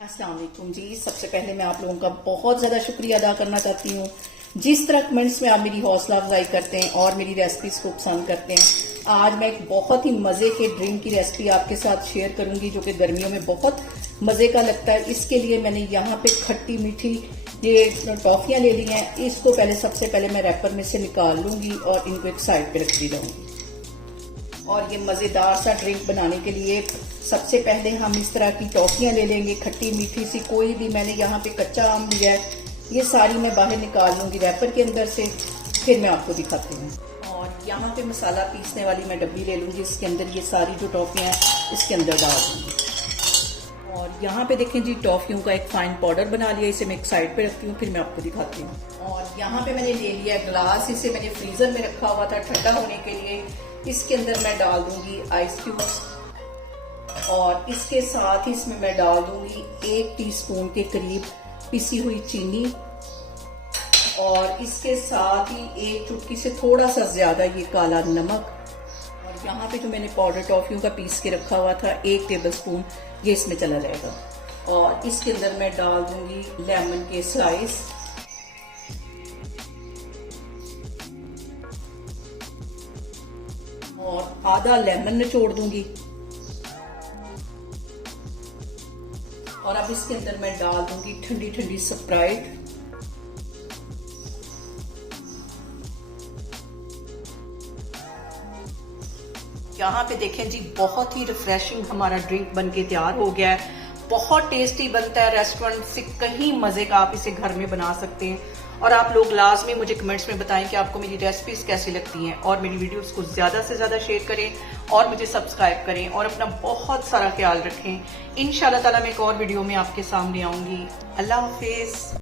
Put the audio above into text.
अस्सलाम वालेकुम जी। सबसे पहले मैं आप लोगों का बहुत ज़्यादा शुक्रिया अदा करना चाहती हूँ। जिस तरह कमेंट्स में आप मेरी हौसला अफजाई करते हैं और मेरी रेसिपीज को पसंद करते हैं। आज मैं एक बहुत ही मज़े के ड्रिंक की रेसिपी आपके साथ शेयर करूंगी जो कि गर्मियों में बहुत मज़े का लगता है। इसके लिए मैंने यहाँ पे खट्टी मीठी ये टॉफियाँ ले ली हैं। इसको सबसे पहले मैं रैपर में से निकाल लूंगी और इनको एक साइड पे रख दी जाऊंगी। और ये मज़ेदार सा ड्रिंक बनाने के लिए सबसे पहले हम इस तरह की टॉफियाँ ले लेंगे, खट्टी मीठी सी। कोई भी, मैंने यहाँ पे कच्चा आम लिया है। ये सारी मैं बाहर निकाल लूंगी रैपर के अंदर से, फिर मैं आपको दिखाती हूँ। और यहाँ पे मसाला पीसने वाली मैं डब्बी ले लूंगी। इसके अंदर ये सारी जो टॉफियाँ हैं इसके अंदर डाल दूंगी। और यहाँ पे देखें जी, टॉफियों का एक फाइन पाउडर बना लिया। इसे मैं एक साइड पे रखती हूँ, फिर मैं आपको दिखाती हूँ। और यहाँ पे मैंने ले लिया ग्लास। इसे मैंने फ्रीजर में रखा हुआ था ठंडा होने के लिए। इसके अंदर मैं डाल दूंगी आइस क्यूब्स और इसके साथ ही इसमें मैं डाल दूंगी 1 टीस्पून के करीब पिसी हुई चीनी और इसके साथ ही 1 चुटकी से थोड़ा सा ज्यादा ये काला नमक। और यहाँ पे जो मैंने पाउडर टॉफियों का पीस के रखा हुआ था 1 टेबलस्पून, ये इसमें चला जाएगा। और इसके अंदर मैं डाल दूंगी लेमन के स्लाइस और आधा लेमन निचोड़ दूंगी। और अब इसके अंदर मैं डाल दूंगी ठंडी ठंडी स्प्राइट। यहाँ पे देखें जी, बहुत ही रिफ्रेशिंग हमारा ड्रिंक बनके तैयार हो गया है। बहुत टेस्टी बनता है, रेस्टोरेंट से कहीं मजे का आप इसे घर में बना सकते हैं। और आप लोग लाजमी मुझे कमेंट्स में बताएं कि आपको मेरी रेसिपीज कैसी लगती हैं। और मेरी वीडियोस को ज्यादा से ज्यादा शेयर करें और मुझे सब्सक्राइब करें और अपना बहुत सारा ख्याल रखें। इंशाल्लाह ताला मैं एक और वीडियो में आपके सामने आऊंगी। अल्लाह हाफिज।